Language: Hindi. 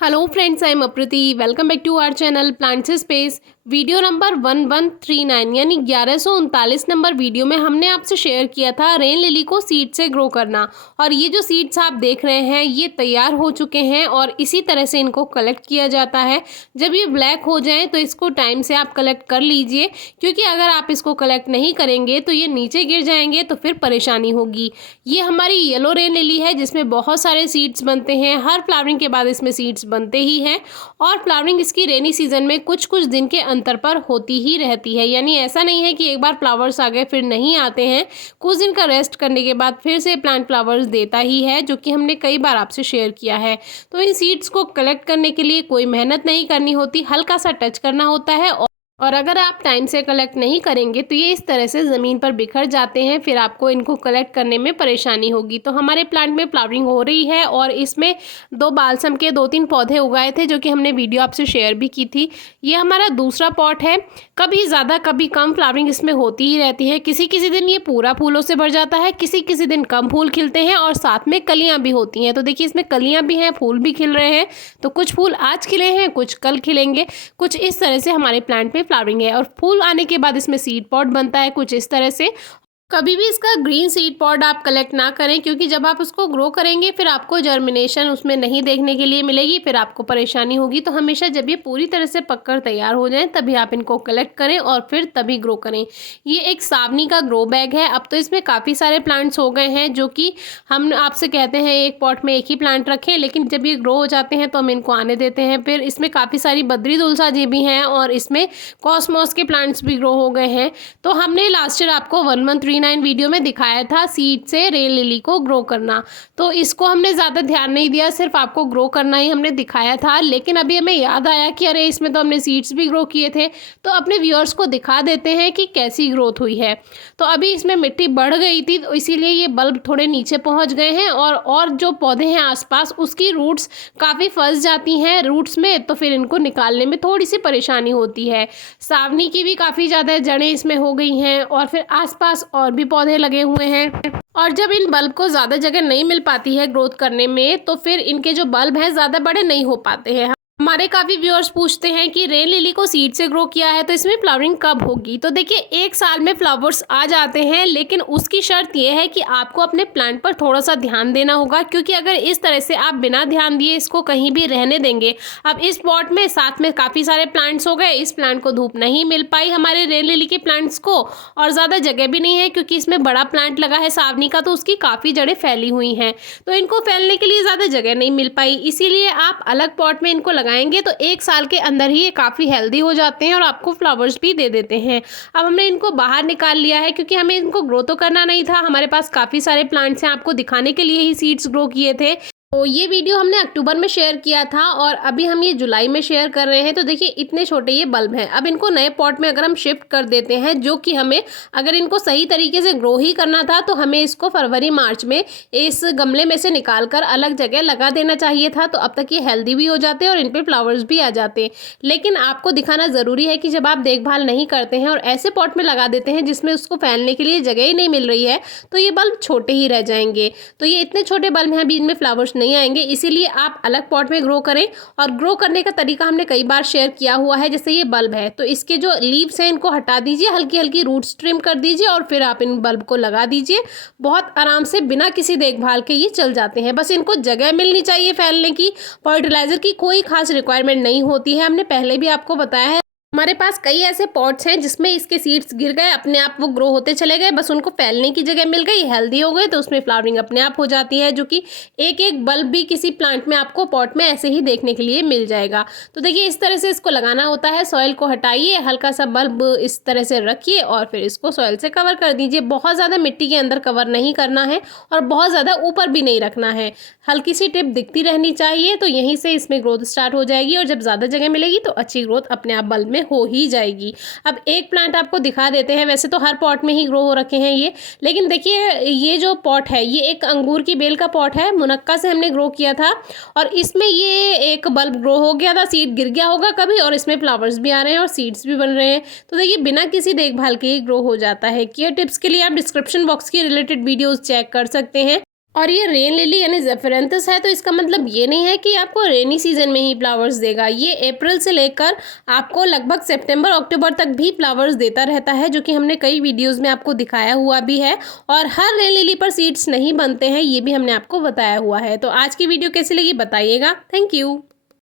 Hello friends, I am Apriti. Welcome back to our channel Plants Space. Video number 1139 यानी 1139 नंबर वीडियो में हमने आपसे शेयर किया था रेन लिली को सीड से ग्रो करना। और ये जो सीड्स आप देख रहे हैं ये तैयार हो चुके हैं और इसी तरह से इनको कलेक्ट किया जाता है। जब ये ब्लैक हो जाएं तो इसको टाइम से आप कलेक्ट कर लीजिए, क्योंकि अगर आप इसको कलेक्ट नहीं करेंगे तो ये नीचे गिर जाएंगे तो फिर परेशानी होगी। ये हमारी येलो रेन लिली है जिसमें बहुत सारे सीड्स बनते हैं। हर फ्लावरिंग के बाद इसमें सीड्स बनते ही हैं और फ्लावरिंग इसकी रेनी सीजन में कुछ कुछ दिन के अंतर पर होती ही रहती है। यानी ऐसा नहीं है कि एक बार फ्लावर्स आ गए फिर नहीं आते हैं। कुछ दिन का रेस्ट करने के बाद फिर से प्लांट फ्लावर्स देता ही है, जो कि हमने कई बार आपसे शेयर किया है। तो इन सीड्स को कलेक्ट करने के लिए कोई मेहनत नहीं करनी होती, हल्का सा टच करना होता है और अगर आप टाइम से कलेक्ट नहीं करेंगे तो ये इस तरह से ज़मीन पर बिखर जाते हैं, फिर आपको इनको कलेक्ट करने में परेशानी होगी। तो हमारे प्लांट में फ्लावरिंग हो रही है और इसमें 2 बालसम के 2-3 पौधे उगाए थे, जो कि हमने वीडियो आपसे शेयर भी की थी। ये हमारा दूसरा पॉट है। कभी ज़्यादा कभी कम फ्लावरिंग इसमें होती ही रहती है। किसी किसी दिन ये पूरा फूलों से भर जाता है, किसी किसी दिन कम फूल खिलते हैं और साथ में कलियाँ भी होती हैं। तो देखिए इसमें कलियाँ भी हैं, फूल भी खिल रहे हैं। तो कुछ फूल आज खिले हैं, कुछ कल खिलेंगे। कुछ इस तरह से हमारे प्लांट में फ्लावरिंग है और फूल आने के बाद इसमें सीड पॉट बनता है कुछ इस तरह से। कभी भी इसका ग्रीन सीड पॉड आप कलेक्ट ना करें, क्योंकि जब आप उसको ग्रो करेंगे फिर आपको जर्मिनेशन उसमें नहीं देखने के लिए मिलेगी, फिर आपको परेशानी होगी। तो हमेशा जब ये पूरी तरह से पककर तैयार हो जाए तभी आप इनको कलेक्ट करें और फिर तभी ग्रो करें। ये एक सावनी का ग्रो बैग है। अब तो इसमें काफ़ी सारे प्लांट्स हो गए हैं, जो कि हम आपसे कहते हैं एक पॉट में एक ही प्लांट रखें, लेकिन जब ये ग्रो हो जाते हैं तो हम इनको आने देते हैं। फिर इसमें काफ़ी सारी बद्री दुलसा जी भी हैं और इसमें कॉस्मोस के प्लांट्स भी ग्रो हो गए हैं। तो हमने लास्ट ईयर आपको 1139 वीडियो में दिखाया था सीड से रेन लिली को ग्रो करना, तो इसको हमने ज़्यादा ध्यान नहीं दिया, सिर्फ आपको ग्रो करना ही हमने दिखाया था। लेकिन अभी हमें याद आया कि अरे इसमें तो हमने सीड्स भी ग्रो किए थे, तो अपने व्यूअर्स को दिखा देते हैं कि कैसी ग्रोथ हुई है। तो अभी इसमें मिट्टी बढ़ गई थी तो इसीलिए ये बल्ब थोड़े नीचे पहुँच गए हैं और जो पौधे हैं आसपास उसकी रूट्स काफ़ी फंस जाती हैं रूट्स में, तो फिर इनको निकालने में थोड़ी सी परेशानी होती है। सावनी की भी काफ़ी ज़्यादा जड़ें इसमें हो गई हैं और फिर आसपास और भी पौधे लगे हुए हैं। और जब इन बल्ब को ज़्यादा जगह नहीं मिल पाती है ग्रोथ करने में, तो फिर इनके जो बल्ब हैं ज़्यादा बड़े नहीं हो पाते हैं। हमारे काफ़ी व्यूअर्स पूछते हैं कि रेन लिली को सीड से ग्रो किया है तो इसमें फ्लावरिंग कब होगी। तो देखिए 1 साल में फ्लावर्स आ जाते हैं, लेकिन उसकी शर्त यह है कि आपको अपने प्लांट पर थोड़ा सा ध्यान देना होगा, क्योंकि अगर इस तरह से आप बिना ध्यान दिए इसको कहीं भी रहने देंगे। अब इस पॉट में साथ में काफ़ी सारे प्लांट्स हो गए, इस प्लांट को धूप नहीं मिल पाई हमारे रेन लिली के प्लांट्स को, और ज़्यादा जगह भी नहीं है क्योंकि इसमें बड़ा प्लांट लगा है सावनी का, तो उसकी काफ़ी जड़ें फैली हुई हैं, तो इनको फैलने के लिए ज़्यादा जगह नहीं मिल पाई। इसीलिए आप अलग पॉट में इनको लगाएंगे तो 1 साल के अंदर ही ये काफ़ी हेल्दी हो जाते हैं और आपको फ्लावर्स भी दे देते हैं। अब हमने इनको बाहर निकाल लिया है क्योंकि हमें इनको ग्रो तो करना नहीं था, हमारे पास काफ़ी सारे प्लांट्स हैं, आपको दिखाने के लिए ही सीड्स ग्रो किए थे। तो ये वीडियो हमने अक्टूबर में शेयर किया था और अभी हम ये जुलाई में शेयर कर रहे हैं। तो देखिए इतने छोटे ये बल्ब हैं। अब इनको नए पॉट में अगर हम शिफ्ट कर देते हैं, जो कि हमें अगर इनको सही तरीके से ग्रो ही करना था तो हमें इसको फरवरी मार्च में इस गमले में से निकाल कर अलग जगह लगा देना चाहिए था, तो अब तक ये हेल्दी भी हो जाते और इन पर फ्लावर्स भी आ जाते। लेकिन आपको दिखाना ज़रूरी है कि जब आप देखभाल नहीं करते हैं और ऐसे पॉट में लगा देते हैं जिसमें उसको फैलने के लिए जगह ही नहीं मिल रही है, तो ये बल्ब छोटे ही रह जाएंगे। तो ये इतने छोटे बल्ब हैं, अभी इनमें फ्लावर्स नहीं आएंगे, इसीलिए आप अलग पॉट में ग्रो करें। और ग्रो करने का तरीका हमने कई बार शेयर किया हुआ है। जैसे ये बल्ब है तो इसके जो लीव्स हैं इनको हटा दीजिए, हल्की हल्की रूट्स ट्रिम कर दीजिए और फिर आप इन बल्ब को लगा दीजिए। बहुत आराम से बिना किसी देखभाल के ये चल जाते हैं। बस इनको जगह मिलनी चाहिए फैलने की, फर्टिलाइजर की कोई खास रिक्वायरमेंट नहीं होती है, हमने पहले भी आपको बताया है। हमारे पास कई ऐसे पॉट्स हैं जिसमें इसके सीड्स गिर गए, अपने आप वो ग्रो होते चले गए, बस उनको फैलने की जगह मिल गई, हेल्दी हो गए, तो उसमें फ्लावरिंग अपने आप हो जाती है, जो कि एक एक बल्ब भी किसी प्लांट में आपको पॉट में ऐसे ही देखने के लिए मिल जाएगा। तो देखिए इस तरह से इसको लगाना होता है। सॉइल को हटाइए, हल्का सा बल्ब इस तरह से रखिए और फिर इसको सॉइल से कवर कर दीजिए। बहुत ज़्यादा मिट्टी के अंदर कवर नहीं करना है और बहुत ज़्यादा ऊपर भी नहीं रखना है, हल्की सी टिप दिखती रहनी चाहिए, तो यहीं से इसमें ग्रोथ स्टार्ट हो जाएगी और जब ज़्यादा जगह मिलेगी तो अच्छी ग्रोथ अपने आप बल्ब में हो ही जाएगी। अब एक प्लांट आपको दिखा देते हैं, वैसे तो हर पॉट में ही ग्रो हो रखे हैं ये, लेकिन देखिए ये जो पॉट है ये एक अंगूर की बेल का पॉट है, मुनक्का से हमने ग्रो किया था और इसमें ये एक बल्ब ग्रो हो गया था, सीड गिर गया होगा कभी और इसमें फ्लावर्स भी आ रहे हैं और सीड्स भी बन रहे हैं। तो देखिए बिना किसी देखभाल के ही ग्रो हो जाता है। केयर टिप्स के लिए आप डिस्क्रिप्शन बॉक्स की रिलेटेड वीडियोज़ चेक कर सकते हैं। और ये रेन लिली यानी ज़ेफिरंथस है, तो इसका मतलब ये नहीं है कि आपको रेनी सीजन में ही फ्लावर्स देगा। ये अप्रैल से लेकर आपको लगभग सितंबर अक्टूबर तक भी फ्लावर्स देता रहता है, जो कि हमने कई वीडियोस में आपको दिखाया हुआ भी है। और हर रेन लिली पर सीड्स नहीं बनते हैं, ये भी हमने आपको बताया हुआ है। तो आज की वीडियो कैसी लगी बताइएगा। Thank you.